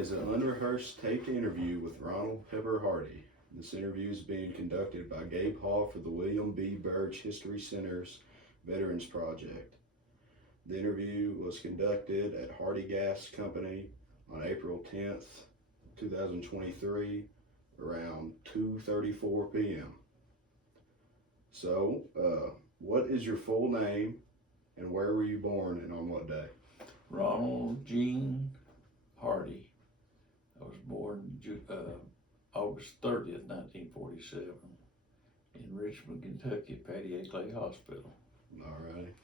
is an unrehearsed taped interview with Ronald Pepper Hardy. This interview is being conducted by Gabe Hall for the William B. Birch History Center's Veterans Project. The interview was conducted at Hardy Gas Company on April 10th, 2023, around 2:34 p.m. So, what is your full name and where were you born and on what day? Ronald Gene Hardy. I was born August 30th, 1947 in Richmond, Kentucky, Patty A. Clay Hospital. Alrighty.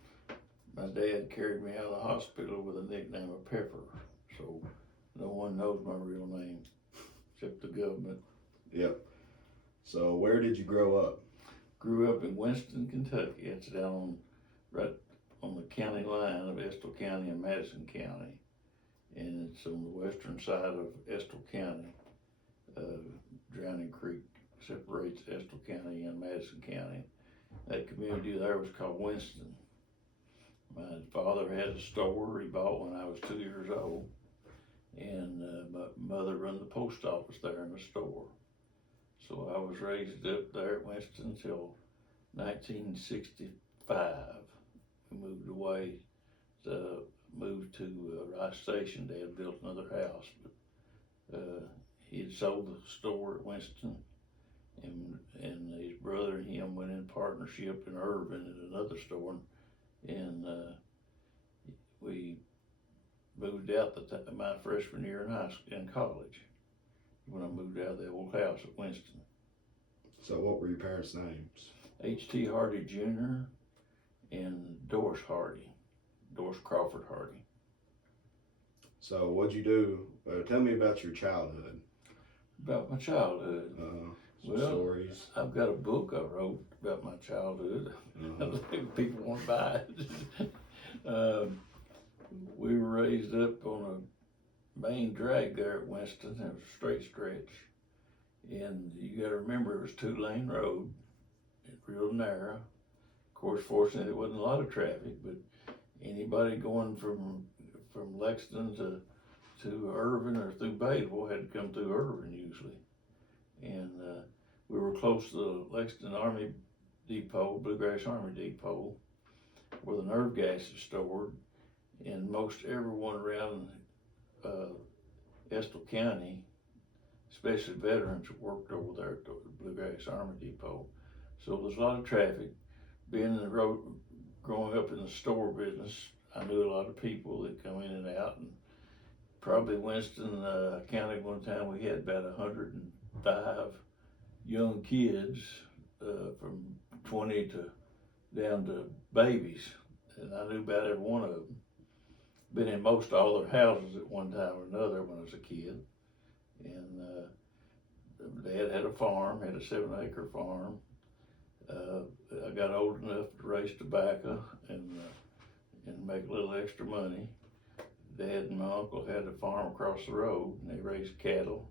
My dad carried me out of the hospital with a nickname of Pepper, so no one knows my real name except the government. Yep. So where did you grow up? Grew up in Winston, Kentucky. It's down right on the county line of Estill County and Madison County. And it's on the western side of Estill County. Drowning Creek separates Estill County and Madison County. That community there was called Winston. My father had a store he bought when I was 2 years old. And my mother run the post office there in the store. So I was raised up there at Winston until 1965. We moved away, moved to Rice Station. Dad built another house, but he had sold the store at Winston, and his brother and him went in partnership in Irvin at another store, and we moved out my freshman year in college when I moved out of the old house at Winston. So what were your parents' names? H.T. Hardy Jr. and Doris Hardy, Doris Crawford Hardy. So what'd you do? Tell me about your childhood. About my childhood. Some stories. I've got a book I wrote about my childhood. If people want to buy it. We were raised up on a main drag there at Winston. It was a straight stretch. And you got to remember it was 2-lane road, real narrow. Of course, fortunately, there wasn't a lot of traffic, but anybody going from Lexington to Irvin or through Badeville had to come through Irvin usually. And we were close to the Lexington Army Depot, Bluegrass Army Depot, where the nerve gas is stored. And most everyone around Estill County, especially veterans, worked over there at the Bluegrass Army Depot. So there's a lot of traffic. Being in the road, growing up in the store business, I knew a lot of people that come in and out. And probably Winston County one time we had about 105 young kids from 20 to down to babies. And I knew about every one of them. Been in most all their houses at one time or another when I was a kid. And Dad had a farm, had a 7-acre farm. I got old enough to raise tobacco and make a little extra money. Dad and my uncle had a farm across the road, and they raised cattle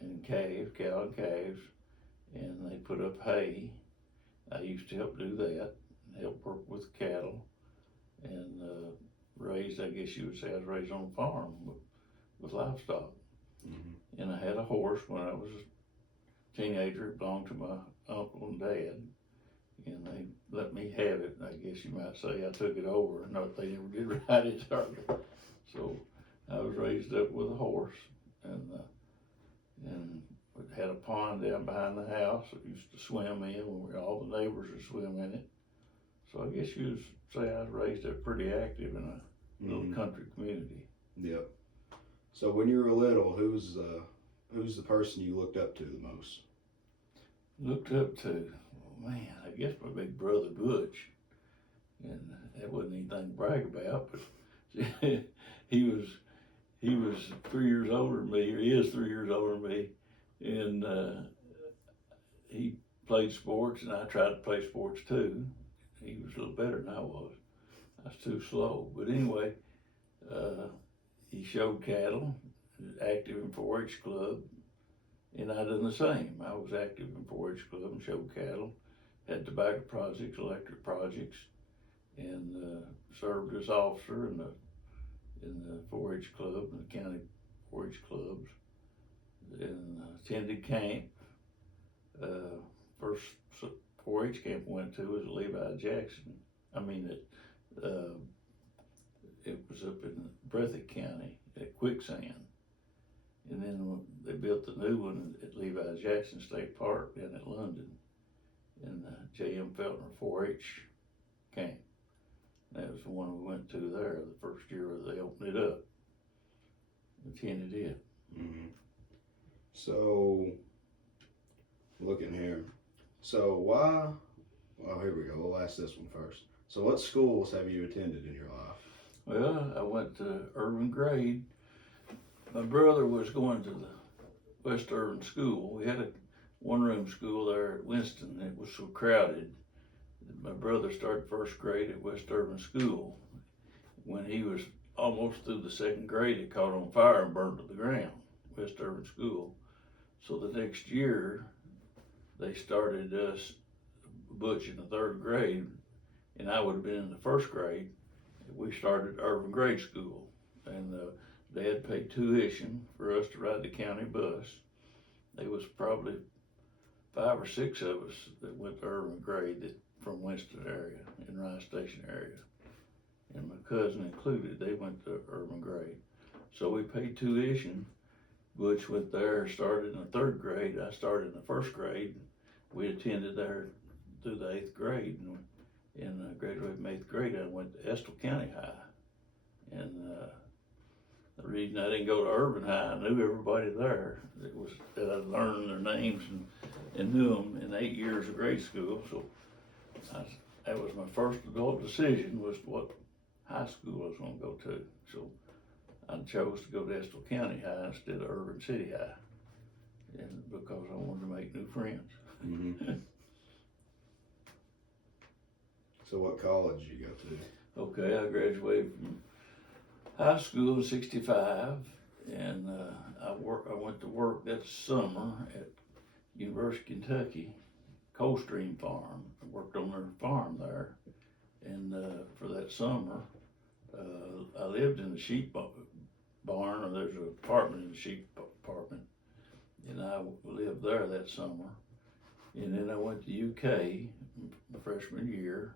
and calves, cow and calves, and they put up hay. I used to help do that, help work with cattle, and raised, I guess you would say I was raised on a farm with livestock. Mm-hmm. And I had a horse when I was a teenager. It belonged to my uncle and dad, and they let me have it. I guess you might say I took it over. Not they never did ride it hardly. So I was raised up with a horse, and we had a pond down behind the house that we used to swim in when all the neighbors would swim in it. So I guess you would say I was raised up pretty active in a little country community. Yep. So when you were little, who's the person you looked up to the most? Looked up to, man, I guess my big brother Butch, and that wasn't anything to brag about, but he was 3 years older than me, or he is 3 years older than me, and he played sports, and I tried to play sports too. He was a little better than I was. I was too slow, but anyway, he showed cattle, active in 4-H club, and I done the same. I was active in 4-H club and showed cattle, had tobacco projects, electric projects, and served as officer in the 4-H club, in the county 4-H clubs, and attended camp. First 4-H camp I went to was Levi Jackson. It was up in Breathitt County at Quicksand. And then they built the new one at Levi Jackson State Park down at London, in the J.M. Feltner 4-H camp. That was the one we went to there the first year they opened it up. Attended it. Mm-hmm. So, looking here. So why, well, here we go. We'll ask this one first. So what schools have you attended in your life? Well, I went to Irvin Grade. My brother was going to the West Irvin School. We had a one-room school there at Winston. It was so crowded. My brother started first grade at West Irvin School. When he was almost through the second grade, it caught on fire and burned to the ground, West Irvin School. So the next year, they started us, Butch, in the third grade, and I would have been in the first grade. We started Irvin Grade School, and Dad paid tuition for us to ride the county bus. There was probably 5 or 6 of us that went to Irvin Grade from Winston area, in Rice Station area. And my cousin included, they went to Irvin Grade. So we paid tuition. Butch went there, started in the third grade. I started in the first grade. We attended there through the 8th grade, and graduated from 8th grade. I went to Estill County High. And the reason I didn't go to Irvin High, I knew everybody there. It was that I learned their names and knew them in 8 years of grade school. So that was my first adult decision, was what high school I was gonna go to. So I chose to go to Estill County High instead of Irvin City High, and because I wanted to make new friends. Mm-hmm. So what college did you go to? Okay, I graduated from high school in '65, and I went to work that summer at University of Kentucky, Coldstream Farm. I worked on their farm there, and for that summer, I lived in the sheep barn, or there's an apartment in the sheep apartment, and I lived there that summer. And then I went to UK my freshman year,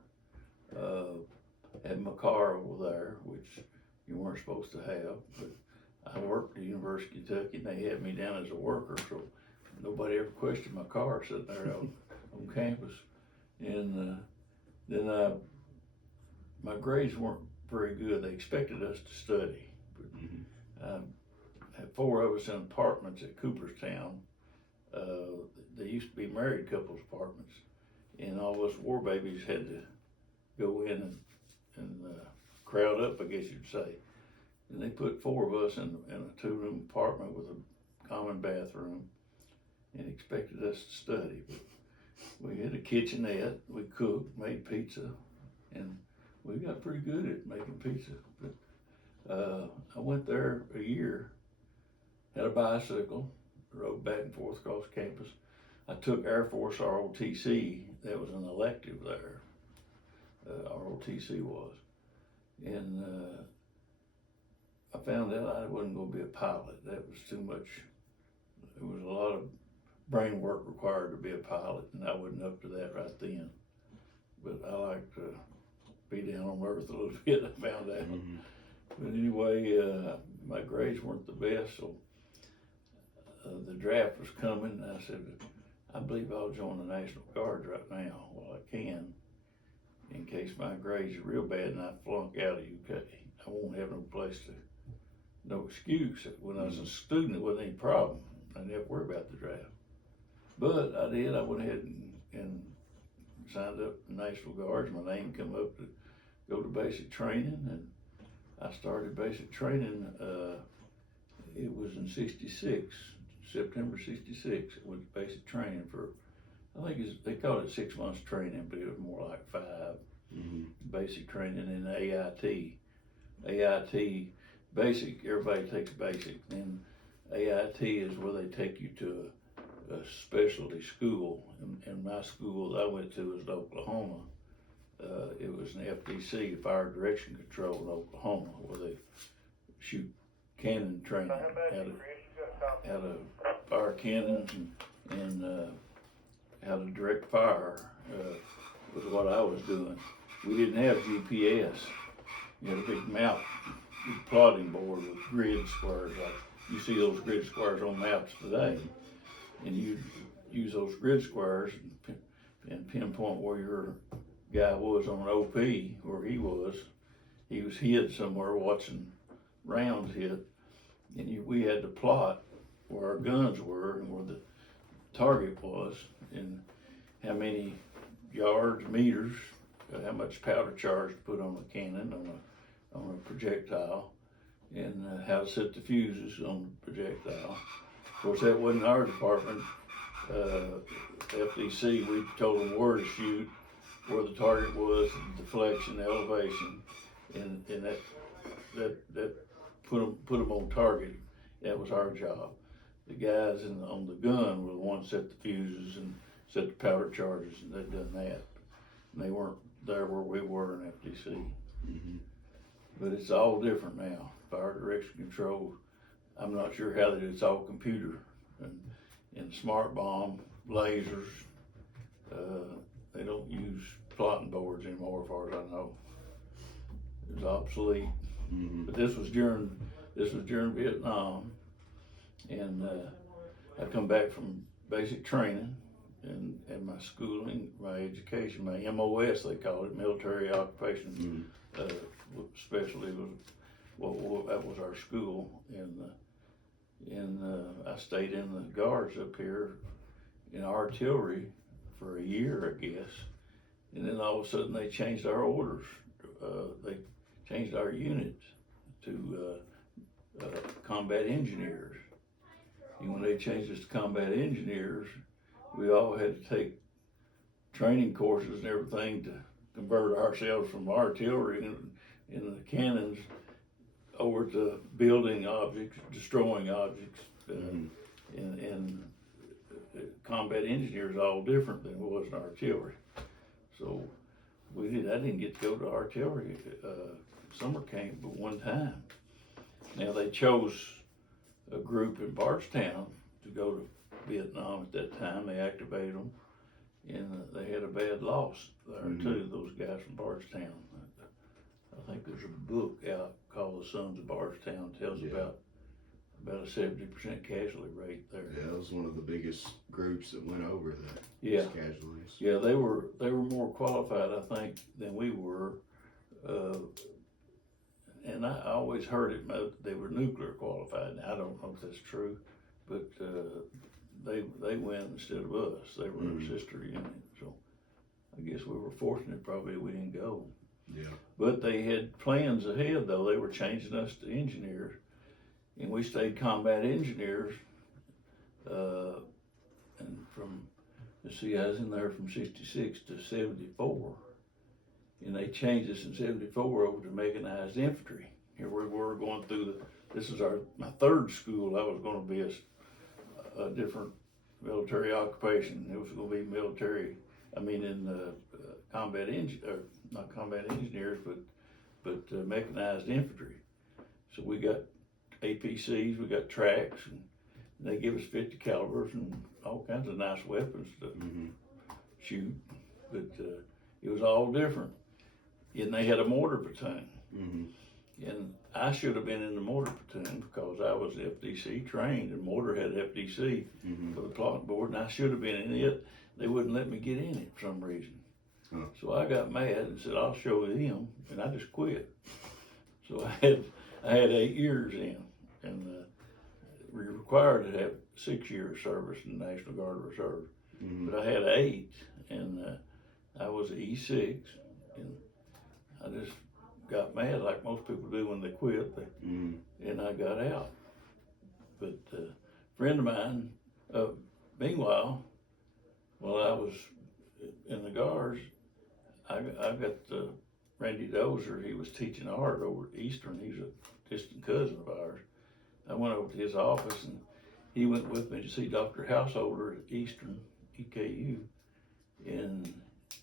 had my car over there, which you weren't supposed to have, but I worked at the University of Kentucky, and they had me down as a worker, so nobody ever questioned my car sitting there on campus. And then my grades weren't very good. They expected us to study. But, had 4 of us in apartments at Cooperstown. They used to be married couples apartments, and all us war babies had to go in and crowd up, I guess you'd say. And they put 4 of us in a 2-room apartment with a common bathroom and expected us to study. But we had a kitchenette, we cooked, made pizza, and we got pretty good at making pizza. But I went there a year, had a bicycle, rode back and forth across campus. I took Air Force ROTC, that was an elective there, ROTC was. And I found out I wasn't gonna be a pilot. That was too much. There was a lot of brain work required to be a pilot, and I wasn't up to that right then. But I like to be down on earth a little bit, I found out. Mm-hmm. But anyway, my grades weren't the best, so the draft was coming, and I said, I believe I'll join the National Guard right now while I can, in case my grades are real bad and I flunk out of UK. I won't have no place to, no excuse. When I was a student, it wasn't any problem. I didn't have to worry about the draft. But I did, I went ahead and signed up for the National Guards. My name come up to go to basic training, and I started basic training, it was in '66, September '66, it was basic training for, I think they called it 6 months training, but it was more like 5. Mm-hmm. Basic training in AIT. AIT, basic, everybody takes basic. Then AIT is where they take you to a specialty school. And my school that I went to was in Oklahoma. It was an FDC, Fire Direction Control in Oklahoma, where they shoot cannon training, how to fire cannons and how to direct fire, was what I was doing. We didn't have GPS. You had a big map, big plotting board with grid squares, like you see those grid squares on maps today. And you use those grid squares and pinpoint where your guy was on an OP, where he was. He was hid somewhere watching rounds hit, and we had to plot where our guns were and where the target was, and how many yards, meters, how much powder charge to put on a cannon, on a projectile, and how to set the fuses on the projectile. Of course, that wasn't our department. FDC, we told them where to shoot, where the target was, the deflection, the elevation, and that put them on target. That was our job. The guys on the gun were the ones that set the fuses and set the powder charges, and they'd done that. And they weren't there where we were in FDC. Mm-hmm. But it's all different now. Fire direction control, I'm not sure how that it's all computer and smart bomb, lasers. They don't use plotting boards anymore, as far as I know. It's obsolete. Mm-hmm. But this was during Vietnam, and I come back from basic training and my schooling, my education, my MOS they call it, military occupation specialty was that was our school, and I stayed in the guards up here in artillery for a year, I guess, and then all of a sudden they changed our orders. They changed our units to combat engineers. And when they changed us to combat engineers, we all had to take training courses and everything to convert ourselves from artillery and the cannons over to building objects, destroying objects, and combat engineers all different than it was in artillery. So I didn't get to go to artillery summer camp but one time. Now they chose a group in Bardstown to go to Vietnam at that time. They activated them, and they had a bad loss there too, those guys from Bardstown. I think there's a book out called The Sons of Bardstown, tells about a 70% casualty rate there. Yeah, that was one of the biggest groups that went over that. Yeah. Casualties. Yeah, they were more qualified, I think, than we were. And I always heard it, they were nuclear qualified. Now, I don't know if that's true, but they went instead of us. They were a sister unit, so I guess we were fortunate probably we didn't go. Yeah. But they had plans ahead though. They were changing us to engineers, and we stayed combat engineers. And I was in there from 66 to 74. And they changed us in 74 over to mechanized infantry. Here we were going through this is my third school. I was going to be a different military occupation. It was going to be not combat engineers, but mechanized infantry. So we got APCs, we got tracks, and they give us 50 calibers and all kinds of nice weapons to shoot. But it was all different. And they had a mortar platoon. And I should have been in the mortar platoon because I was FDC trained, and mortar had FDC for the plotting board, and I should have been in it. They wouldn't let me get in it for some reason. So I got mad and said, I'll show them, and I just quit. So I had 8 years in, and we were required to have 6 years service in the National Guard Reserve. But I had 8, and I was an E6, and I just got mad like most people do when they quit, and I got out. But a friend of mine, meanwhile, while I was in the Guards, I got Randy Dozer. He was teaching art over at Eastern. He's a distant cousin of ours. I went over to his office, and he went with me to see Dr. Householder at Eastern, EKU, and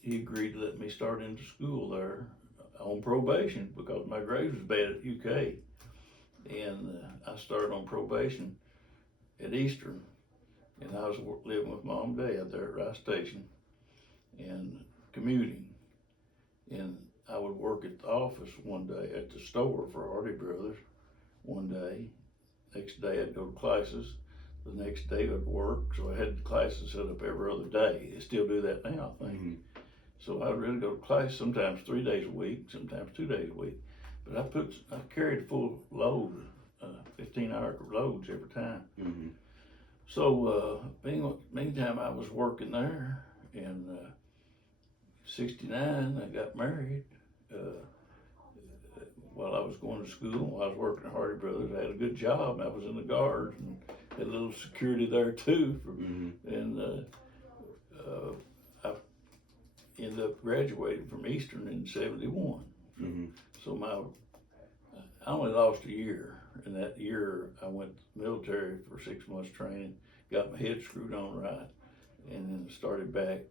he agreed to let me start into school there on probation because my grades was bad at UK. and I started on probation at Eastern, and I was living with Mom and Dad there at Rice Station, and commuting, and I would work at the office one day, at the store for Hardy Brothers one day. Next day I'd go to classes. The next day I'd work, so I had classes set up every other day. They still do that now, I think. Mhm. So I'd really go to class sometimes 3 days a week, sometimes 2 days a week. But I carried a full load, 15-hour loads every time. Mhm. So, meantime, I was working there, and 69, I got married. While I was going to school, while I was working at Hardy Brothers, I had a good job. I was in the Guards and had a little security there too. Mhm. And I ended up graduating from Eastern in 71. Mhm. So I only lost a year. And that year I went to the military for 6 months training, got my head screwed on right, and then started back.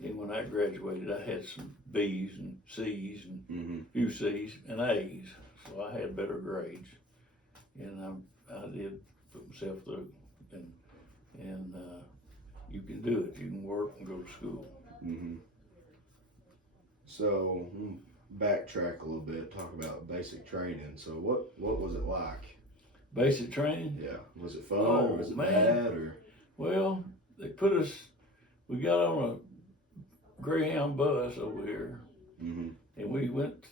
And when I graduated, I had some B's and C's and Mhm. few C's and A's, so I had better grades. And I did put myself through, and you can do it. You can work and go to school. Mhm. So backtrack a little bit. Talk about basic training. So what was it like? Basic training? Yeah. Was it fun Oh, or was it man. bad or? Well, we got on a Greyhound bus over here, Mhm. and we went.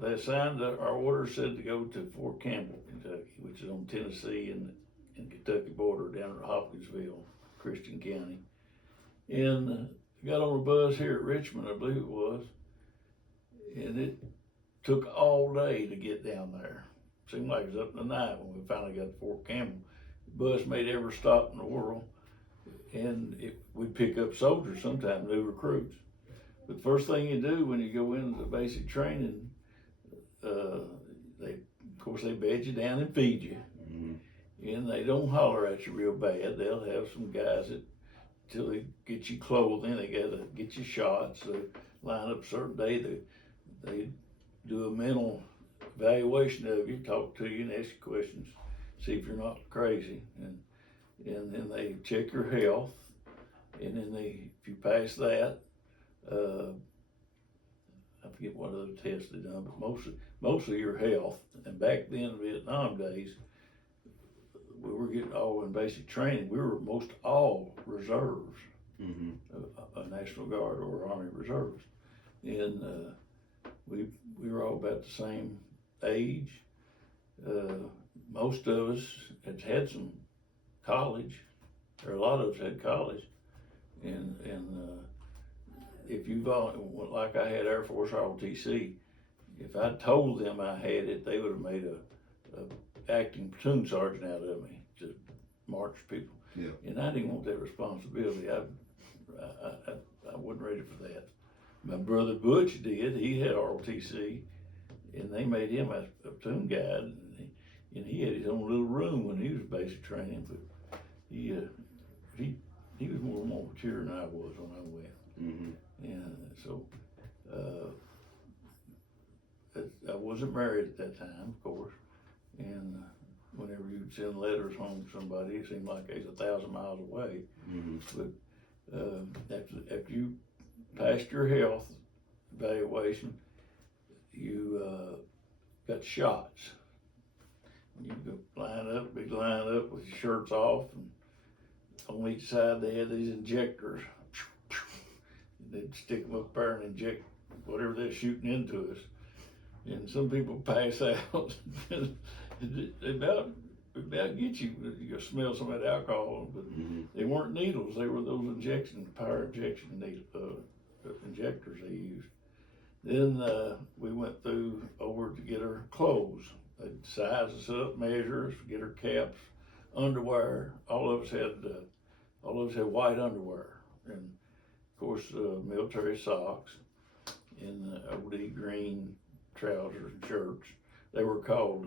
They assigned our order said to go to Fort Campbell, Kentucky, which is on Tennessee and Kentucky border down at Hopkinsville, Christian County. And got on a bus here at Richmond, I believe it was, and it took all day to get down there. Seemed like it was up in the night when we finally got to Fort Campbell. The bus made every stop in the world, and we'd pick up soldiers sometimes, new recruits. But the first thing you do when you go into the basic training, of course they bed you down and feed you, Mhm. and they don't holler at you real bad. They'll have some guys that till they get you clothing, they gotta get you shots. They line up a certain day. They do a mental evaluation of you, talk to you, and ask you questions, see if you're not crazy, and then they check your health, and then if you pass that, I forget what other tests they done, but mostly your health. And back then, in Vietnam days, we were getting all in basic training. We were most all reserves, Mhm. a National Guard or Army Reserves, and we were all about the same age. Most of us had some college, or a lot of us had college, and if you like I had Air Force ROTC, if I told them I had it, they would have made a acting platoon sergeant out of me to march people. Yeah. And I didn't want that responsibility. I wasn't ready for that. My brother Butch did. He had ROTC, and they made him a platoon guide, and he had his own little room when he was basic training. But he was more mature than I was when I went. Mhm. And so, I wasn't married at that time, of course, and whenever you'd send letters home to somebody, it seemed like they was 1,000 miles away. Mhm. But after you passed your health evaluation, you got shots. You go big line up with your shirts off, and on each side they had these injectors. They'd stick them up there and inject whatever they're shooting into us. And some people pass out. They about get you. You smell some of that alcohol, but Mhm. they weren't needles. They were those power injection injectors they used. Then we went over to get our clothes. They'd size us up, measure us, get our caps, underwear. All of us had white underwear, and of course military socks, and OD green trousers and shirts. They were called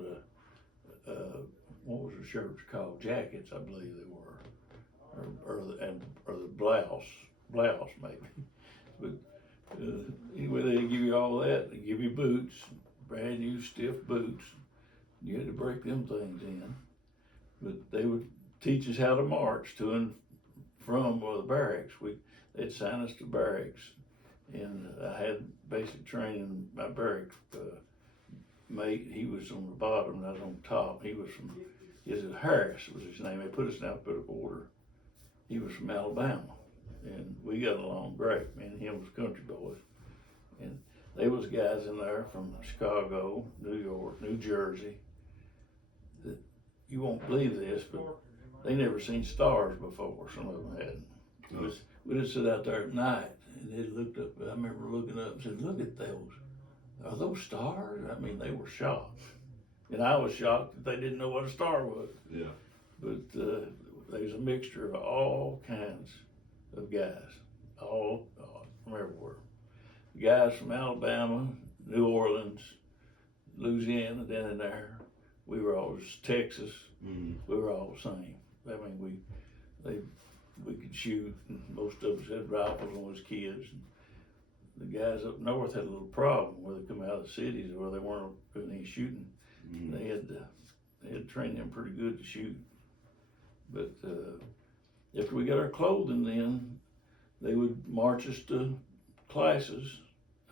what was the shirts called? Jackets, I believe they were, or the blouse maybe. But anyway, they give you all that. They give you boots, brand new stiff boots, You had to break them things in. But they would teach us how to march to and from the barracks. They'd sign us to barracks, and I had basic training. My barracks mate, he was on the bottom and I was on top. He was Harris was his name. They put us in alphabetical order. He was from Alabama, and we got along great. Me and him was country boys, and there was guys in there from Chicago, New York, New Jersey, that you won't believe this, but they never seen stars before. Some of them hadn't. We'd sit out there at night, and they looked up. I remember looking up and said, "Look at those. Are those stars?" I mean, they were shocked, and I was shocked that they didn't know what a star was. Yeah. But there's a mixture of all kinds of guys, all from everywhere. Guys from Alabama, New Orleans, Louisiana, down in there. We were all Texas. Mm-hmm. We were all the same. I mean, we could shoot, and most of us had rifles when we was kids. The guys up north had a little problem where they come out of the cities where they weren't doing any shooting. Mm-hmm. They had to train them pretty good to shoot. But after we got our clothing, then they would march us to classes,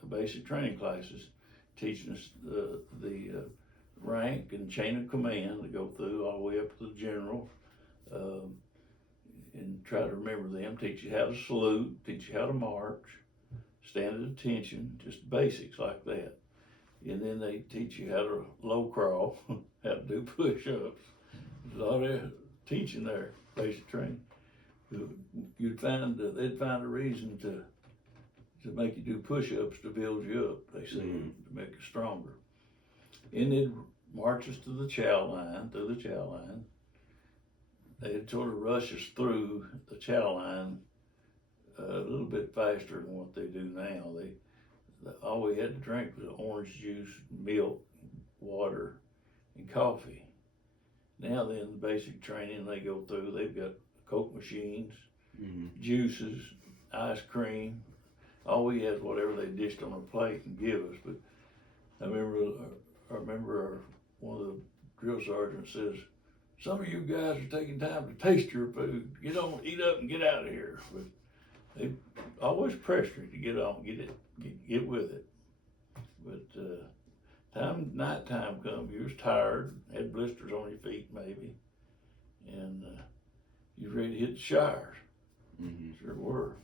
basic training classes, teaching us the rank and chain of command to go through all the way up to the general, and try to remember them. Teach you how to salute, teach you how to march, stand at attention, just basics like that. And then they teach you how to low crawl, how to do push-ups. There's a lot of teaching there, basic training. They'd find a reason to make you do push-ups to build you up, they say, to make you stronger. And they'd march us to the chow line, through the chow line. They'd sort of rush us through the chow line a little bit faster than what they do now. All we had to drink was orange juice, milk, water, and coffee. Now then, the basic training they go through, they've got Coke machines, juices, ice cream. All we had is whatever they dished on a plate and give us. But I remember one of the drill sergeants says, "Some of you guys are taking time to taste your food. You don't eat up and get out of here." But they always pressure you to get on, get with it. But nighttime come, you was tired, had blisters on your feet maybe, and you was ready to hit the showers. Sure were.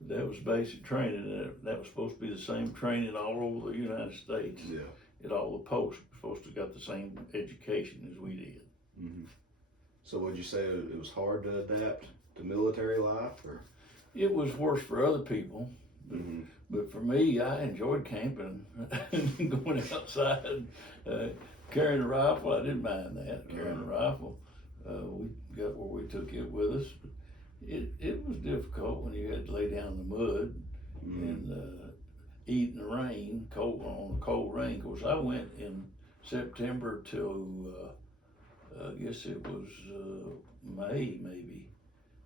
But that was basic training. That was supposed to be the same training all over the United States. Yeah. At all the posts were supposed to got the same education as we did. So would you say it was hard to adapt to military life, or? It was worse for other people, but for me, I enjoyed camping and going outside, carrying a rifle. I didn't mind that, carrying a rifle. We got where we took it with us. But it was difficult when you had to lay down in the mud and eat in the rain, on the cold rain. Of course, I went in September to, I guess it was May maybe,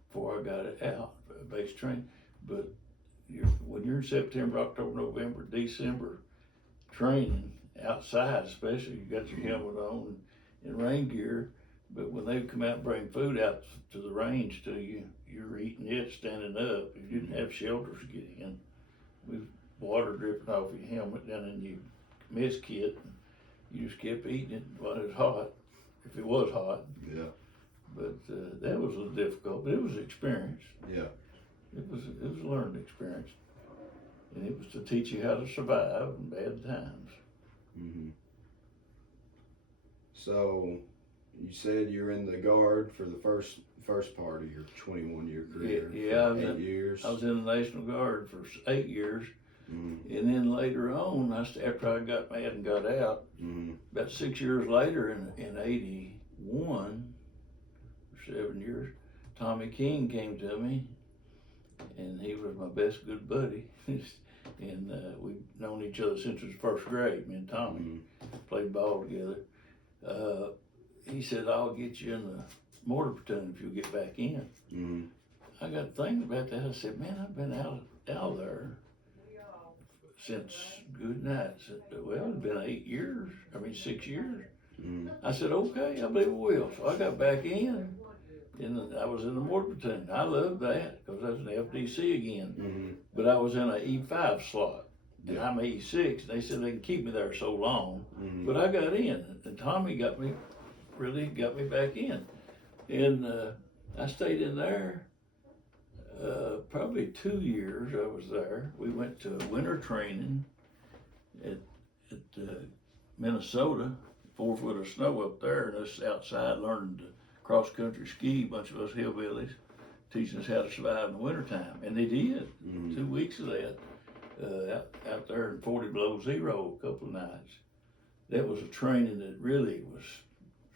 before I got it out, base train. But when you're in September, October, November, December, training outside especially, you got your helmet on and rain gear, but when they come out and bring food out to the range to you, you're eating it standing up. You didn't have shelters to get in. With water dripping off your helmet down in your mess kit, you just kept eating it while it was hot, if it was hot. Yeah. But that was a little difficult, but it was an experience. Yeah. It was a learning experience, and it was to teach you how to survive in bad times. So, you said you were in the Guard for the first part of your 21-year career. Yeah, for 8 years. I was in the National Guard for 8 years, and then later on, after I got mad and got out, about 6 years later, in '81, 7 years, Tommy King came to me, and he was my best good buddy. And we've known each other since we was first grade. Me and Tommy played ball together. He said, "I'll get you in the mortar platoon if you'll get back in." I got thinking about that. I said, "Man, I've been out there since good night." Well, it's been 8 years. me 6 years. Mm-hmm. I said, okay, I believe it will. So I got back in, and I was in the mortar platoon. I loved that because that's an FDC again. Mm-hmm. But I was in an E5 slot, and Yeah. I'm E6. They said they can keep me there so long, Mm-hmm. but I got in, and Tommy really got me back in. And I stayed in there probably 2 years. I was there. We went to winter training at Minnesota, 4 foot of snow up there, and us outside learning to cross country ski, a bunch of us hillbillies, teaching us how to survive in the wintertime. And they did. Mm-hmm. 2 weeks of that out there in 40 below zero a couple of nights. That was a training that really was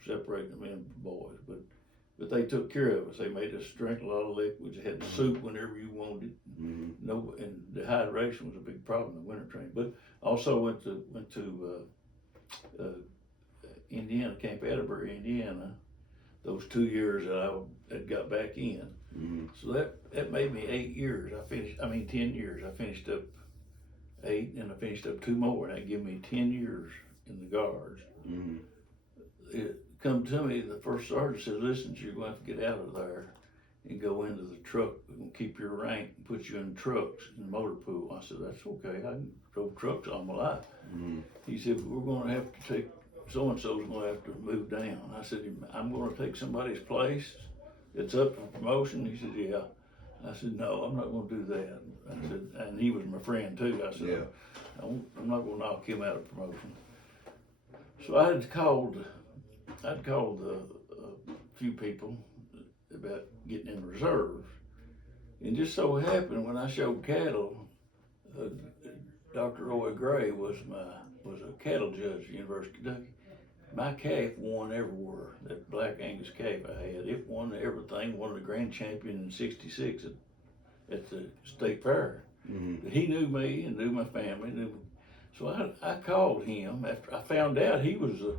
separating the men from the boys, but they took care of us. They made us drink a lot of liquids. They had soup whenever you wanted. Mm-hmm. No, and dehydration was a big problem in the winter training. But also went to Indiana, Camp Atterbury, Indiana. Those 2 years that I had got back in. Mm-hmm. So that made me 8 years. 10 years. I finished up 8, and I finished up 2 more. And that gave me 10 years in the Guards. Mm-hmm. It come to me, the first sergeant said, listen, you're going to have to get out of there and go into the truck. We're going to keep your rank and put you in trucks in the motor pool. I said, that's okay. I drove trucks all my life. Mm-hmm. He said, we're going to have to take, so-and-so's going to have to move down. I said, I'm going to take somebody's place. It's up for promotion. He said, yeah. I said, no, I'm not going to do that. I said, and he was my friend too. I said, Yeah. I'm not going to knock him out of promotion. So I'd called a few people about getting in reserve. And just so happened when I showed cattle, Dr. Roy Gray was a cattle judge at the University of Kentucky. My calf won everywhere. That Black Angus calf I had, it won everything. Won the grand champion in '66 at the state fair. Mm-hmm. He knew me and knew my family. So I called him after I found out he was a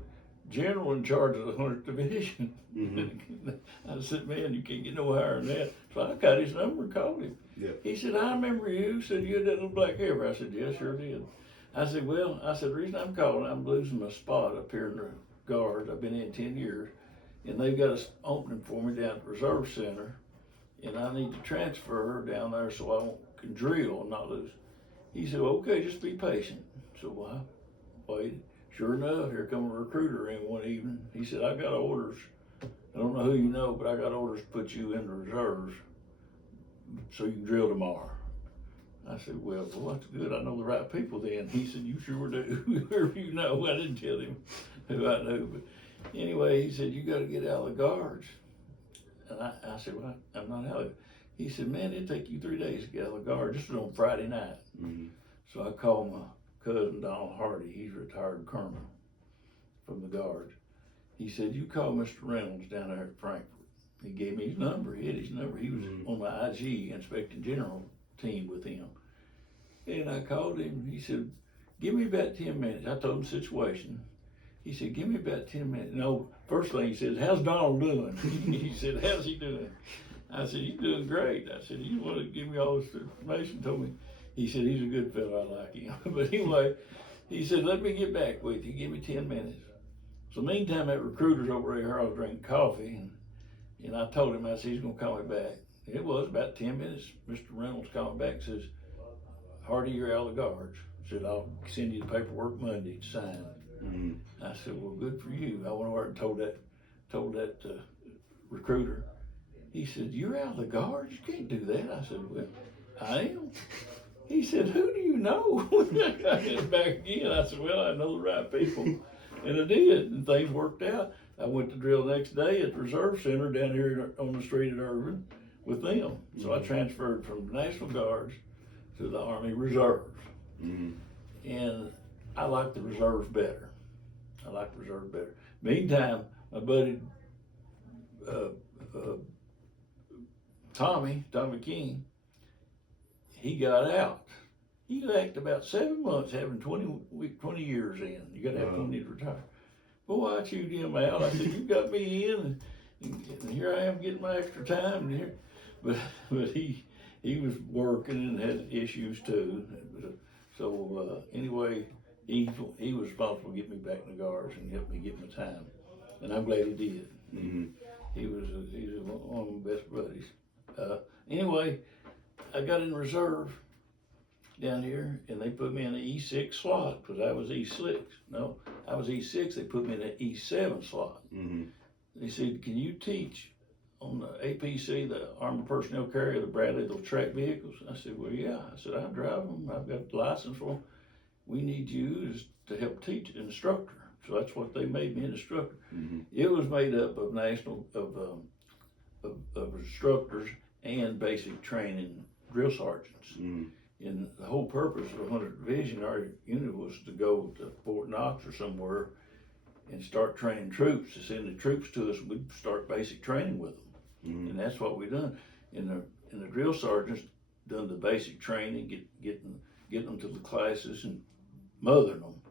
general in charge of the 100th Division. Mm-hmm. I said, man, you can't get no higher than that. So I got his number and called him. Yeah. He said, I remember you. Said, you had that little black hair. I said, yeah, sure did. I said, the reason I'm calling, I'm losing my spot up here in the Guards. I've been in 10 years. And they've got an opening for me down at the Reserve Center. And I need to transfer down there so I can drill and not lose. He said, okay, just be patient. So I waited. Sure enough, here come a recruiter in one evening. He said, I got orders. I don't know who you know, but I got orders to put you in the reserves so you can drill tomorrow. I said, well, that's good. I know the right people then. He said, you sure do. Whoever you know. I didn't tell him who I knew. But anyway, he said, you got to get out of the Guards. And I said, well, I'm not out of it. He said, man, it'll take you 3 days to get out of the Guards. This was on Friday night. Mm-hmm. So I called my cousin, Donald Hardy. He's a retired colonel from the Guards. He said, you call Mr. Reynolds down there at Frankfort. He gave me his number. He had his number. He was on my IG Inspector General team with him. And I called him. He said, give me about 10 minutes. I told him the situation. He said, give me about 10 minutes. No, first thing he said, how's Donald doing? He said, how's he doing? I said, he's doing great. I said, you want to give me all this information? Told me. He said, he's a good fellow. I like him. But anyway, he said, let me get back with you. Give me 10 minutes. So meantime, that recruiter's over there. I was drinking coffee. And I told him, I said, he's going to call me back. It was about 10 minutes. Mr. Reynolds called me back and says, Hardy, you're out of the Guards. Said, I'll send you the paperwork Monday to sign. Mm-hmm. I said, well, good for you. I went over and told that recruiter. He said, you're out of the Guards? You can't do that. I said, well, I am. He said, who do you know? I got him back again. I said, well, I know the right people. And I did, and things worked out. I went to drill the next day at the Reserve Center down here on the street at Irvin with them. So I transferred from the National Guards to the Army Reserves. Mm-hmm. And I like the Reserves better. Meantime, my buddy Tommy King, he got out. He lacked about 7 months having 20 years in. You got to have 20 to retire. Boy, I chewed him out. I said, you got me in, and here I am getting my extra time. Here. But he was working and had issues too. So anyway, he was responsible for getting me back in the Guards and helped me get my time, and I'm glad he did. Mm-hmm. He's one of my best buddies. Anyway, I got in reserve down here, and they put me in the E6 slot because I was E6. No, I was E6. They put me in the E7 slot. Mm-hmm. They said, "Can you teach on the APC, the Armored Personnel Carrier, the Bradley, those track vehicles?" I said, "Well, yeah." I said, "I drive them. I've got the license for them. We need you to help teach an instructor." So that's what they made me an instructor. Mm-hmm. It was made up of of instructors and basic training drill sergeants. Mm-hmm. And the whole purpose of 100th Division, our unit, was to go to Fort Knox or somewhere and start training troops, to send the troops to us. We'd start basic training with them. Mm-hmm. And that's what we done. And the drill sergeants done the basic training, getting them to the classes and mothering them.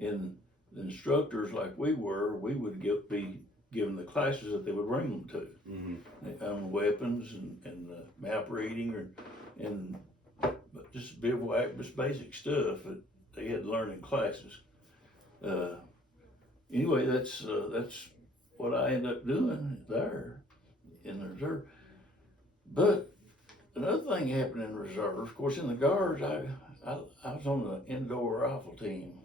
And the instructors, like we would be given the classes that they would bring them to. Mm-hmm. On weapons and map reading but just bivouac, just basic stuff that they had to learn in classes. Anyway, that's what I ended up doing there in the reserve. But another thing happened in the reserve. Of course, in the Guards, I was on the indoor rifle team,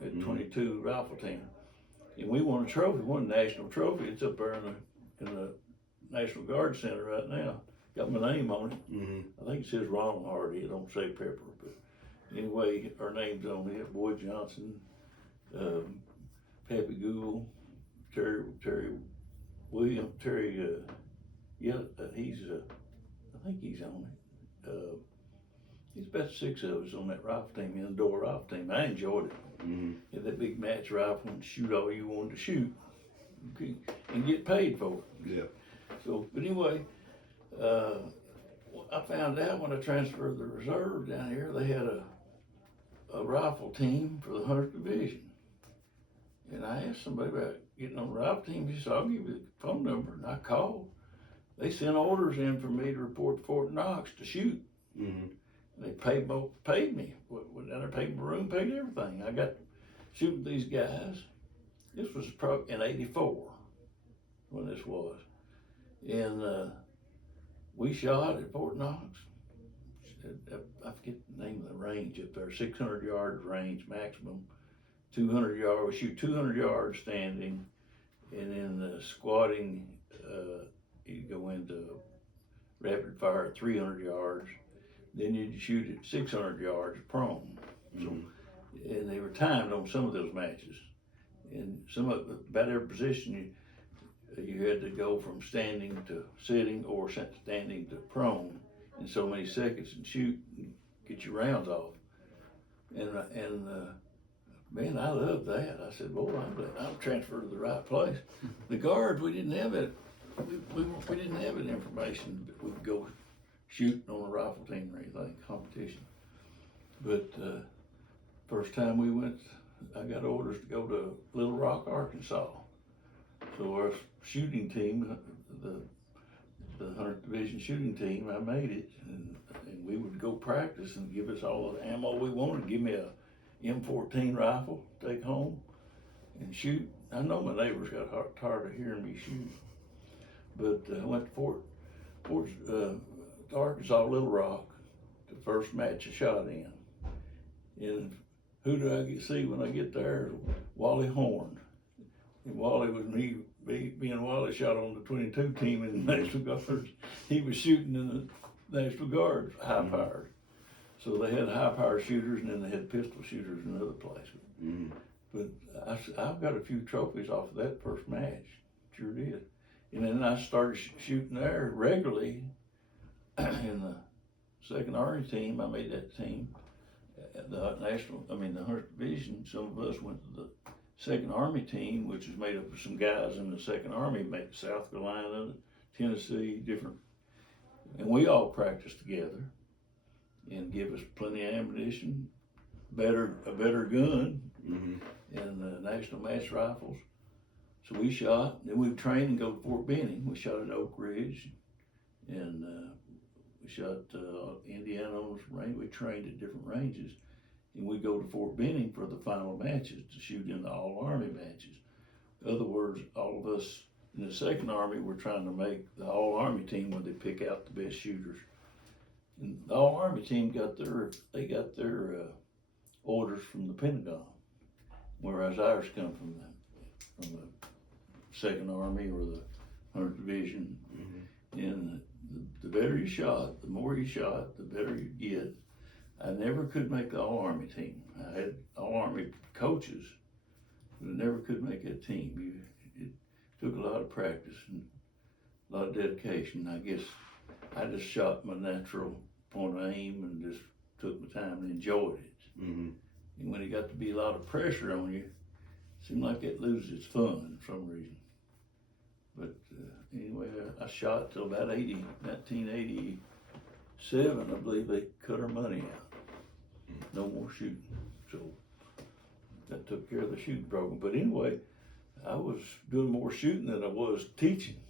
at Mm-hmm. 22 rifle team, and we won a trophy, won a national trophy. It's up there in the National Guard Center right now. Got my name on it. Mm-hmm. I think it says Ronald Hardy. It don't say Pepper, but anyway, our name's on it. Boyd Johnson, Pappy Gould, Terry William, he's I think he's on it. There's about 6 of us on that rifle team, indoor rifle team. I enjoyed it. Mm-hmm. Had that big match rifle and shoot all you wanted to shoot, okay, and get paid for it. Yeah. So, but anyway, I found out when I transferred the reserve down here, they had a rifle team for the 100th Division. And I asked somebody about getting on the rifle team. He said, "I'll give you the phone number." And I called. They sent orders in for me to report to Fort Knox to shoot. Mm-hmm. They paid me. Went down there, paid my room, paid everything. I got shooting these guys. This was probably in '84 when this was. And we shot at Fort Knox. I forget the name of the range up there, 600 yard range maximum, 200 yards. We shoot 200 yards standing, and then squatting, you go into rapid fire at 300 yards. Then you'd shoot at 600 yards prone. Mm-hmm. So, and they were timed on some of those matches. And about every position, you had to go from standing to sitting or standing to prone in so many seconds and shoot and get your rounds off. And man, I loved that. I said, "Boy, I'm transferred to the right place." The Guards, we didn't have it. We didn't have any information that we could go shooting on a rifle team or anything, competition. But first time we went, I got orders to go to Little Rock, Arkansas. So our shooting team, the 100th Division shooting team, I made it, and we would go practice and give us all the ammo we wanted. Give me a M14 rifle, take home and shoot. I know my neighbors got tired of hearing me shoot. But I went to Arkansas, Little Rock, the first match I shot in. And who do I see when I get there? Wally Horn. And Wally was me and Wally shot on the 22 team in the National Guards. He was shooting in the National Guards, high powered. So they had high power shooters, and then they had pistol shooters in other places. Mm-hmm. But I've got a few trophies off of that first match, sure did. And then I started shooting there regularly in the 2nd Army team. I made that team. The 100th Division. Some of us went to the 2nd Army team, which is made up of some guys in the 2nd Army, made South Carolina, Tennessee, different. And we all practiced together and give us plenty of ammunition, a better gun, Mm-hmm. and national match rifles. So we shot, then we'd train and go to Fort Benning. We shot at Oak Ridge, and we shot Indiana on the range. We trained at different ranges, and we go to Fort Benning for the final matches to shoot in the all Army matches. In other words, all of us in the Second Army were trying to make the all Army team where they pick out the best shooters. And the all Army team got their orders from the Pentagon, whereas ours come from the Second Army or the 100th Division. And the better you shot, the more you shot, the better you get. I never could make the all Army team. I had all Army coaches, but I never could make that team. It took a lot of practice and a lot of dedication. I guess I just shot my natural point of aim and just took my time and enjoyed it. Mm-hmm. And when it got to be a lot of pressure on you, it seemed like it loses its fun for some reason. But anyway, I shot till about 1987, I believe they cut our money out. No more shooting. So that took care of the shooting program. But anyway, I was doing more shooting than I was teaching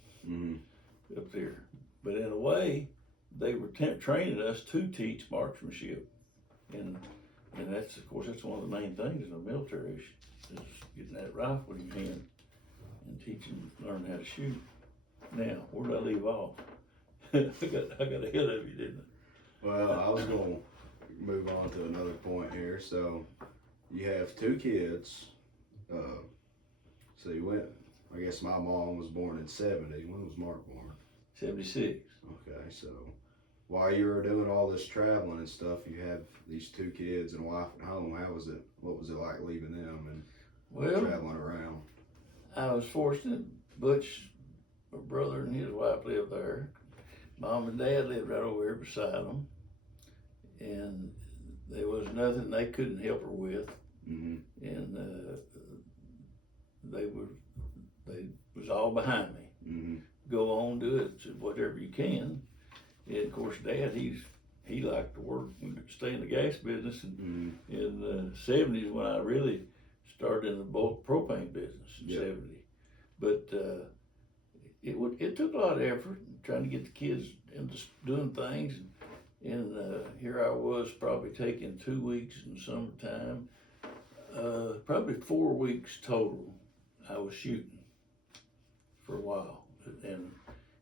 up there. But in a way, they were training us to teach marksmanship. And that's, of course, that's one of the main things in the military is getting that rifle in your hand and teaching, learn how to shoot. Now, where did I leave off? I got ahead of you, didn't I? Well, I was going to move on to another point here. So you have two kids. So you went, I guess my mom was born in 70. When was Mark born? 76. Okay, so while you were doing all this traveling and stuff, you have these two kids and a wife at home. How was it? What was it like leaving them and traveling around? I was fortunate. Butch, my brother and his wife lived there. Mom and Dad lived right over here beside them. And there was nothing they couldn't help her with. And they was all behind me. Go on, do it, whatever you can. And of course, Dad, he liked to work, stay in the gas business. And in the 70s, when I really started in the bulk propane business in 70. But it took a lot of effort trying to get the kids into doing things. And here I was probably taking 2 weeks in the summertime, probably 4 weeks total. I was shooting for a while. And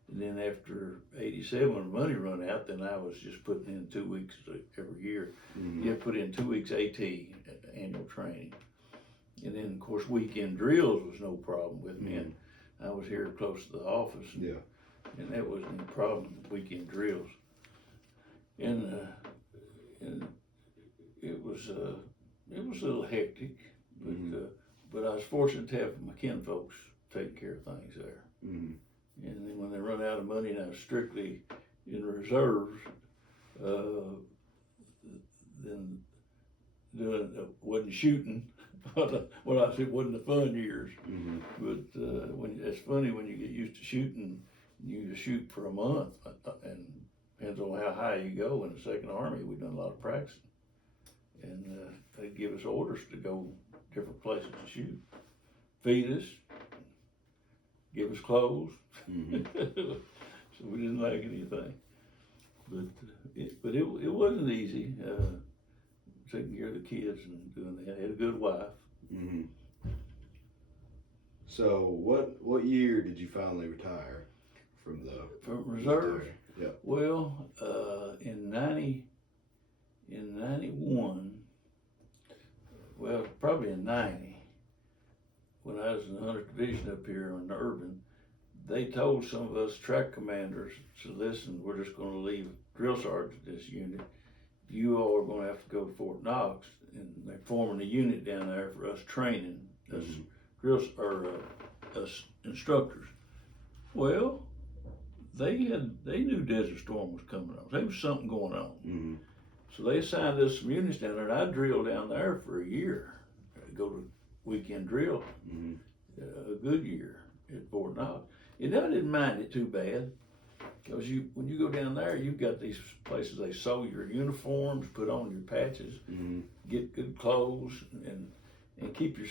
then after 87, when the money run out, then I was just putting in 2 weeks every year. You have to put in 2 weeks AT, annual training. And then, of course, weekend drills was no problem with me. And I was here close to the office. And that wasn't a problem, weekend drills. And it was a little hectic, but I was fortunate to have my kinfolks taking care of things there. And then when they run out of money and I was strictly in reserves, then wasn't shooting. Well, I said wasn't the fun years, but it's funny when you get used to shooting, you just shoot for a month, and depends on how high you go. In the Second Army, we done a lot of practicing, and they'd give us orders to go different places to shoot, feed us, give us clothes, so we didn't lack anything. But it wasn't easy. Taking care of the kids and doing that. I had a good wife. So what year did you finally retire from reserve? Yeah. Well, in 91, well, probably in 90, when I was in the 100th Division up here on Urban, they told some of us track commanders, so listen, we're just going to leave drill sergeant this unit. You all are going to have to go to Fort Knox, and they're forming a unit down there for us training us drills or us instructors. Well, they knew Desert Storm was coming on. There was something going on. So they assigned us some units down there, and I drilled down there for a year. Go to weekend drill, a good year at Fort Knox. And I didn't mind it too bad. Because when you go down there, you've got these places they sew your uniforms, put on your patches, get good clothes, and keep your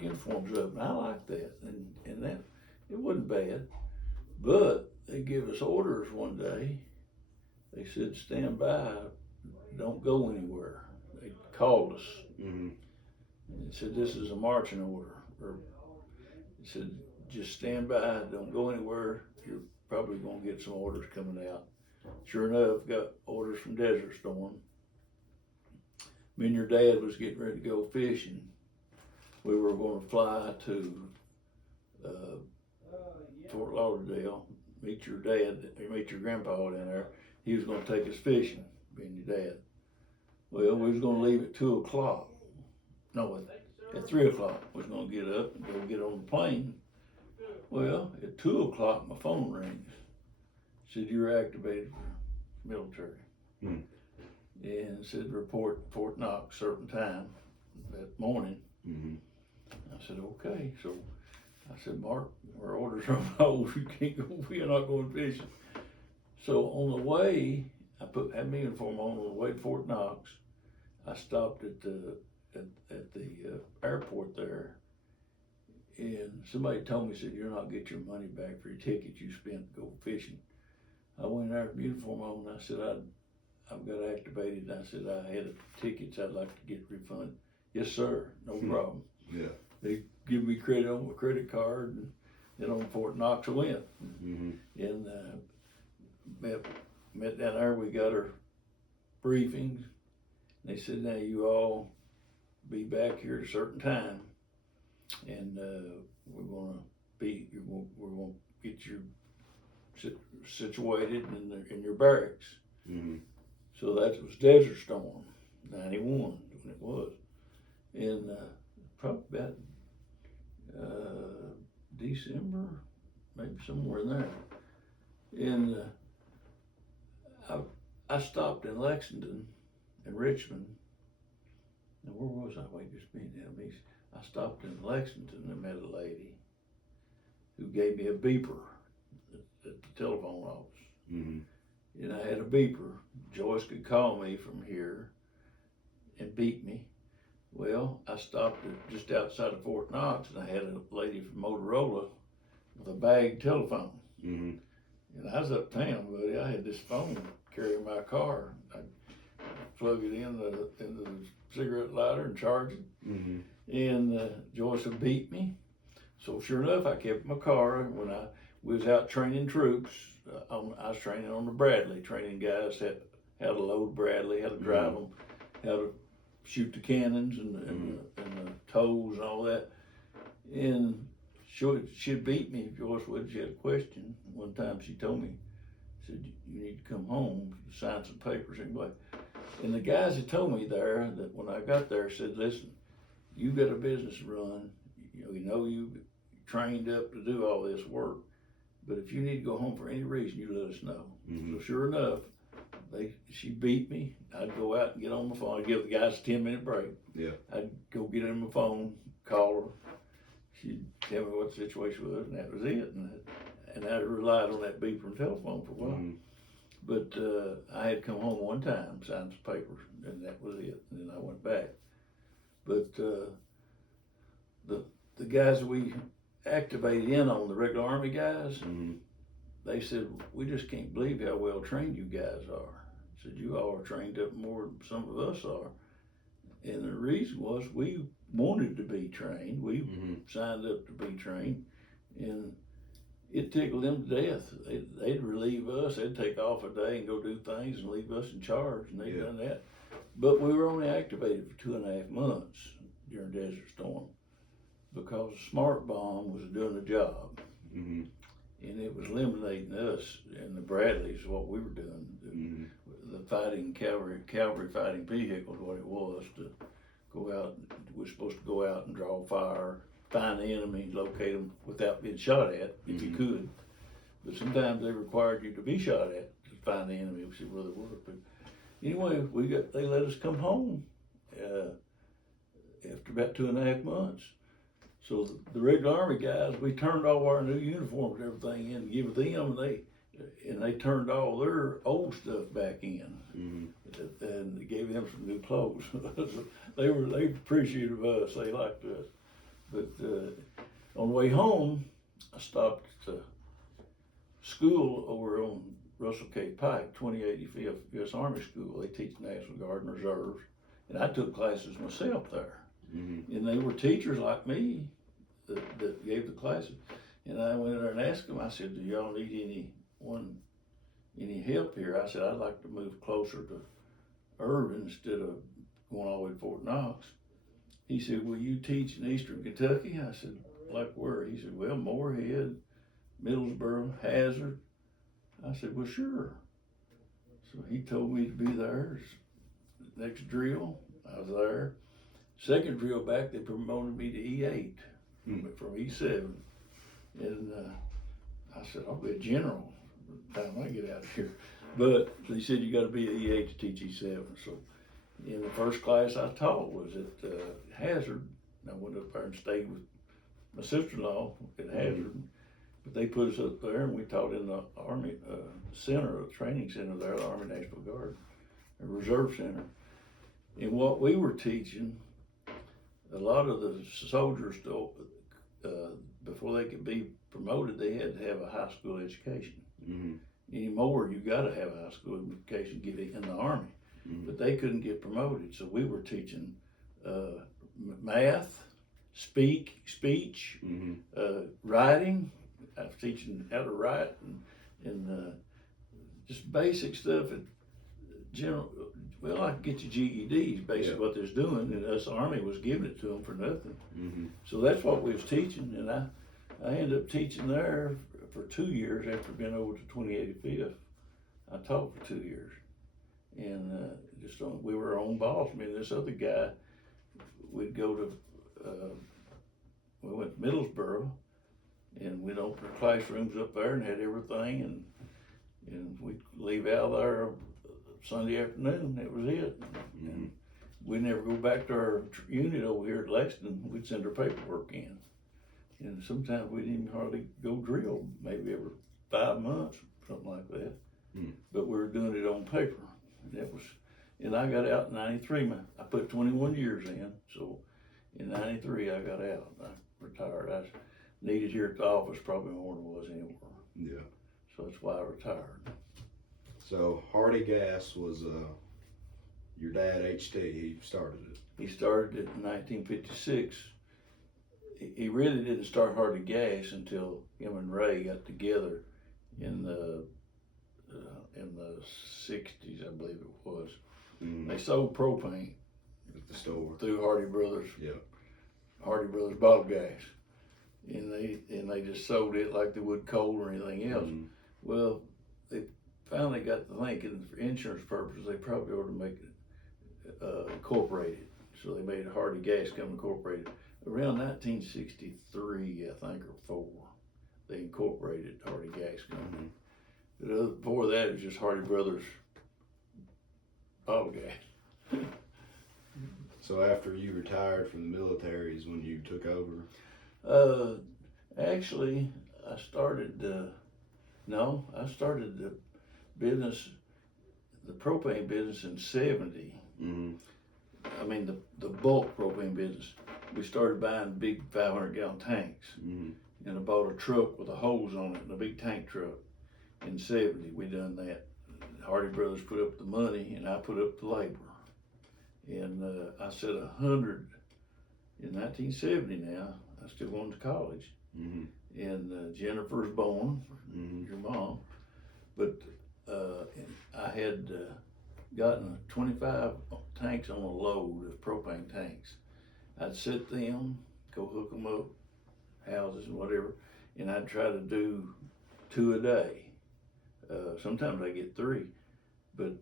uniforms up. And I like that, and that it wasn't bad. But they give us orders one day. They said, "Stand by, don't go anywhere." They called us Mhm. and said, "This is a marching order." Or he said, "Just stand by, don't go anywhere. You're probably gonna get some orders coming out." Sure enough, got orders from Desert Storm. Me and your dad was getting ready to go fishing. We were gonna fly to Fort Lauderdale, meet your dad, or meet your grandpa down there. He was gonna take us fishing, me and your dad. Well, we was gonna leave at 2 o'clock. No, at 3 o'clock. We was gonna get up and go get on the plane. Well, at 2 o'clock, my phone rings. Said you're activated for military. Hmm. And said report Fort Knox, certain time that morning. Mhm. I said, okay. So I said, Mark, our orders are on hold. We can't go, we are not going fishing. So on the way, had my uniform on the way to Fort Knox. I stopped at the airport there, and somebody told me, said, you're not get your money back for your ticket you spent to go fishing. I went there with my uniform on, and I said, I've got activated, and I said, I had tickets I'd like to get refunded. Yes, sir, no problem. Yeah. They give me credit on my credit card, and then on Fort Knox I went. Mhm. And met down there, we got our briefings. They said, now you all be back here at a certain time, and we're gonna get you situated in your barracks. Mhm. So that was Desert Storm, 91 when it was. And probably about December, maybe somewhere in there. And I stopped in Lexington and Richmond. And where was I? Wait just a minute. I stopped in Lexington and met a lady who gave me a beeper at the telephone office. Mhm. And I had a beeper. Joyce could call me from here and beat me. Well, I stopped just outside of Fort Knox, and I had a lady from Motorola with a bag telephone. Mhm. And I was uptown, buddy. I had this phone carrying my car. I plug it in the cigarette lighter and charge it. Mhm. And Joyce would beat me. So sure enough, I kept my car. When I was out training troops, I was training on the Bradley, training guys how to load Bradley, how to drive them, how to shoot the cannons and the tows and all that. And she'd beat me if Joyce would. She had a question. One time she told me, said, you need to come home, sign some papers anyway. And the guys that told me there, that when I got there, said, listen, you got a business to run. You know you trained up to do all this work. But if you need to go home for any reason, you let us know. Mhm. So sure enough, she beat me. I'd go out and get on my phone. I'd give the guys a 10-minute break. Yeah. I'd go get on my phone, call her. She'd tell me what the situation was, and that was it. And I relied on that beeper and telephone for a while. Mhm. But I had come home one time, signed some papers, and that was it. And then I went back. But the guys we activated in on, the regular Army guys, Mhm. they said, we just can't believe how well trained you guys are. Said, you all are trained up more than some of us are. And the reason was we wanted to be trained. We signed up to be trained, and it tickled them to death. They'd relieve us. They'd take off a day and go do things and leave us in charge, and they'd done that. But we were only activated for 2.5 months during Desert Storm because Smart Bomb was doing the job. Mhm. And it was eliminating us and the Bradleys, what we were doing. The fighting cavalry fighting vehicle is what it was, to go out. We're supposed to go out and draw fire, find the enemy, locate them without being shot at, if you could. But sometimes they required you to be shot at to find the enemy, to see where they were. But anyway, they let us come home after about 2.5 months. So the regular Army guys, we turned all our new uniforms and everything in and give them, and they turned all their old stuff back in, and gave them some new clothes. They appreciated us. They liked us. But on the way home, I stopped at school over on Russell K. Pike, 2085th U.S. Army School. They teach National Guard and Reserves And I took classes myself there. Mm-hmm. And they were teachers like me that gave the classes. And I went in there and asked them, I said, do y'all need any help here? I said, I'd like to move closer to Irving instead of going all the way to Fort Knox. He said, will you teach in Eastern Kentucky? I said, like where? He said, well, Moorhead, Middlesboro, Hazard. I said, well, sure. So he told me to be there. Next drill, I was there. Second drill back, they promoted me to E8 from E7. And I said, I'll be a general by the time I get out of here. But they said, you got to be an E8 to teach E7. So in the first class I taught was at Hazard. I went up there and stayed with my sister-in-law at Hazard. But they put us up there and we taught in the Army center, a training center there, the Army National Guard, a reserve center. And what we were teaching, a lot of the soldiers, before they could be promoted, they had to have a high school education. Mm-hmm. Anymore, you got to have a high school education to get in the Army. Mm-hmm. But they couldn't get promoted, so we were teaching math, speech, Mm-hmm. writing. I was teaching how to write and just basic stuff. And general, well, I could get you GEDs, basically what they're doing, and us Army was giving it to them for nothing. Mm-hmm. So that's what we was teaching, and I ended up teaching there for 2 years after being over to 2085th. I taught for 2 years, and we were our own boss. Me and this other guy, we'd go to, we went to Middlesboro, and we'd open our classrooms up there and had everything, and we'd leave out there Sunday afternoon. That was it. Mm-hmm. And we'd never go back to our unit over here at Lexington. We'd send our paperwork in, and sometimes we didn't even hardly go drill, maybe every 5 months, something like that. Mm. But we were doing it on paper. And I got out in 93. I put 21 years in, so in 93 I got out. I retired. I was needed here at the office probably more than was anywhere. Yeah. So that's why I retired. So Hardy Gas was your dad, HT. He started it. He started it in 1956. He really didn't start Hardy Gas until him and Ray got together in the 60s, I believe it was. Mm-hmm. They sold propane At the store. through Hardy Brothers. Yeah. Hardy Brothers Bottle Gas, and they just sold it like they would coal or anything else. Mm-hmm. Well, they finally got to thinking for insurance purposes they probably ought to make it incorporated. So they made Hardy Gas Company Incorporated around 1963, I think, or 4. They incorporated Hardy Gas Company. Mm-hmm. Before that, it was just Hardy Brothers Bottle Gas. So after you retired from the military is when you took over? Actually, I started the business, the propane business in 70. Mm-hmm. I mean, the bulk propane business. We started buying big 500-gallon tanks. Mm-hmm. And I bought a truck with a hose on it, and a big tank truck. In 70, we done that. Hardy Brothers put up the money, and I put up the labor. And I said 100 in 1970 now. I still going to college. Mm-hmm. And Jennifer's born, Mm-hmm. your mom. But I had gotten 25 tanks on a load of propane tanks. I'd set them, go hook them up, houses and whatever, and I'd try to do 2 a day. Sometimes I get 3, but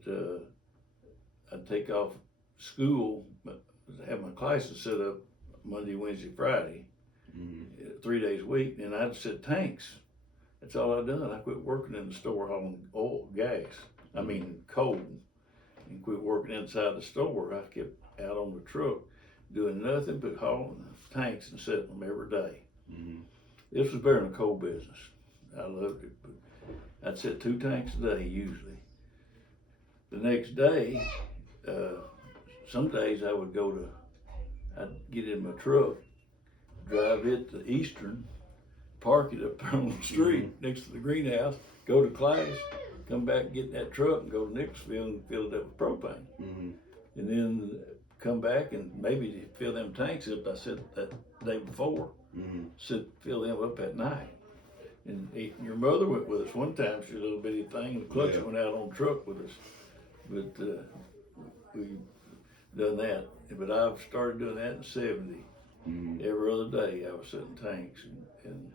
I'd take off school, but have my classes set up Monday, Wednesday, Friday, Mm-hmm. 3 days a week, and I'd set tanks. That's all I'd done. I quit working in the store hauling coal, and quit working inside the store. I kept out on the truck doing nothing but hauling tanks and setting them every day. Mm-hmm. This was better than the coal business. I loved it, but I'd set 2 tanks a day usually. The next day, some days I'd get in my truck, drive it to Eastern, park it up there on the street next to the greenhouse, go to class, come back, get in that truck and go to Nicholasville and fill it up with propane. Mm-hmm. And then come back and maybe to fill them tanks up. I said that day before, said fill them up at night. And your mother went with us one time. She was a little bitty thing, and the clutch went out on the truck with us. But we done that. But I've started doing that in '70. Every other day I was setting tanks and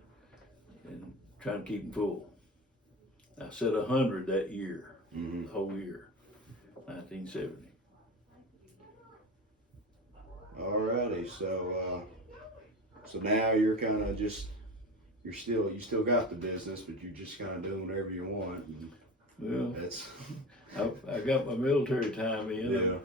trying to keep them full. I set 100 that year, the whole year, 1970. Alrighty, so now you're kind of just, you still got the business, but you're just kind of doing whatever you want. And Well, that's, I got my military time in. yeah.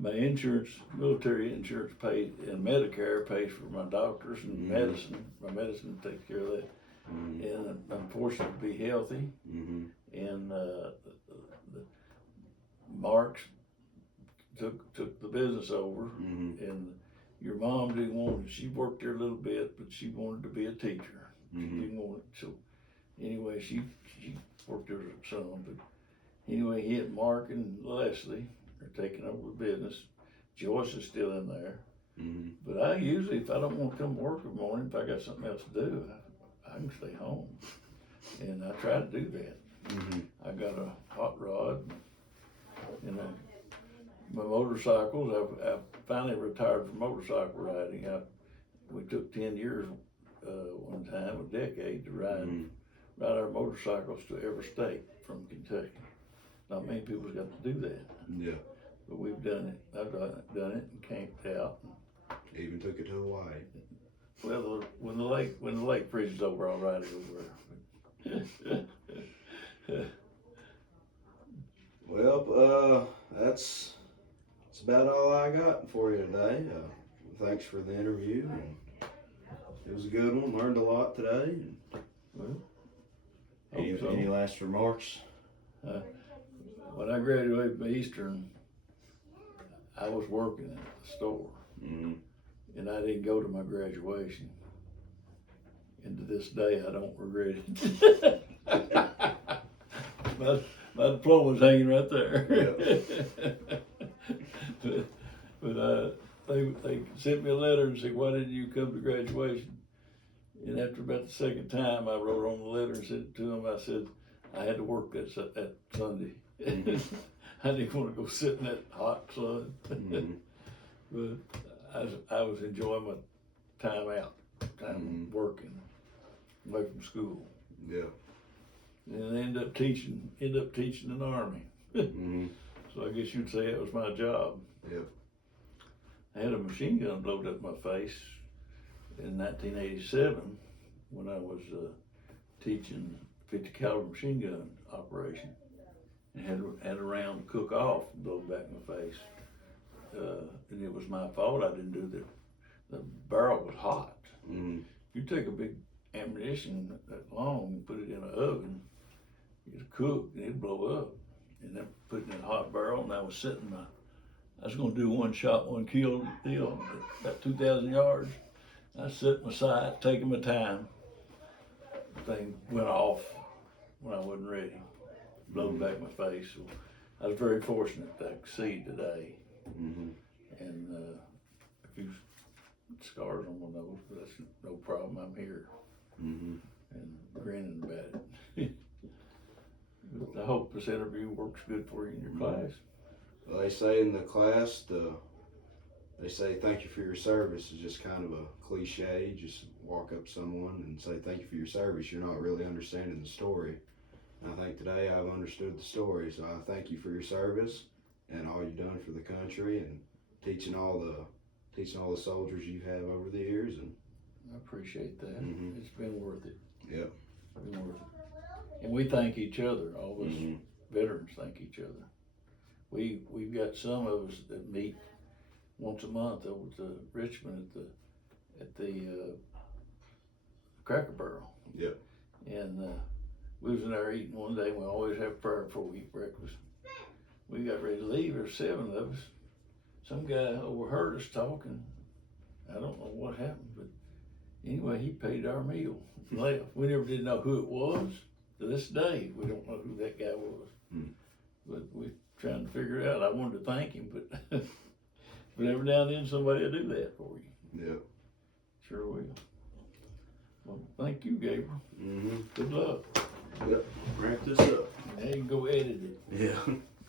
My insurance, military insurance pays, and Medicare pays for my doctors and medicine. My medicine takes care of that. And I'm fortunate to be healthy. And Mark took the business over. And your mom didn't want it. She worked there a little bit, but she wanted to be a teacher. She didn't want it. So anyway, she worked there some. But anyway, he and Mark and Leslie are taking over the business. Joyce is still in there. But I usually, if I don't want to come to work in the morning, if I got something else to do, I can stay home. And I try to do that. I got a hot rod and my motorcycles. I finally retired from motorcycle riding. We took 10 years one time, a decade, to ride our motorcycles to every state from Kentucky. Not many people's got to do that. Yeah. But we've done it. I've done it and camped out. Even took it to Hawaii. Well, when the lake freezes over, I'll ride it over. Well, that's about all I got for you today. Thanks for the interview. It was a good one. Learned a lot today. Well, Any last remarks? When I graduated from Eastern, I was working at the store, and I didn't go to my graduation. And to this day, I don't regret it. my diploma's hanging right there. but they sent me a letter and said, "Why didn't you come to graduation?" And after about the second time, I wrote on the letter and sent it to them. I said, I had to work that Sunday. I didn't want to go sit in that hot sun. But I was enjoying my time out, working, away from school. Yeah. And I ended up teaching in the Army. So I guess you'd say it was my job. Yeah. I had a machine gun blowed up my face in 1987 when I was teaching 50 caliber machine gun operation. And had a round to cook off and blow back in my face. And it was my fault I didn't do the barrel was hot. You take a big ammunition that long and put it in an oven, it'd cook and it'd blow up. And then put it in a hot barrel, and I was sitting I was gonna do one shot, one kill deal, about 2,000 yards. I was sitting my side, taking my time. The thing went off when I wasn't ready, blown back my face. So I was very fortunate that I could see today. And a few scars on my nose, but that's no problem. I'm here and grinning about it. I hope this interview works good for you in your class. Well, they say in the class, they say thank you for your service is just kind of a cliche. Just walk up to someone and say thank you for your service. You're not really understanding the story. And I think today I've understood the story. So I thank you for your service and all you've done for the country and teaching all the soldiers you have over the years. And I appreciate that. It's been worth it. Yep. It's been worth it. And we thank each other. All us veterans thank each other. We've got some of us that meet once a month over to Richmond at the Cracker Barrel. Yep. And we was in there eating one day, and we always have prayer before we eat breakfast. We got ready to leave. There were 7 of us. Some guy overheard us talking. I don't know what happened, but anyway, he paid our meal and left. We never did know who it was. To this day, we don't know who that guy was. But we're trying to figure it out. I wanted to thank him, but But every now and then somebody will do that for you. Yep. Sure will. Well, thank you, Gabriel. Mm-hmm. Good luck. Yep. Wrap this up.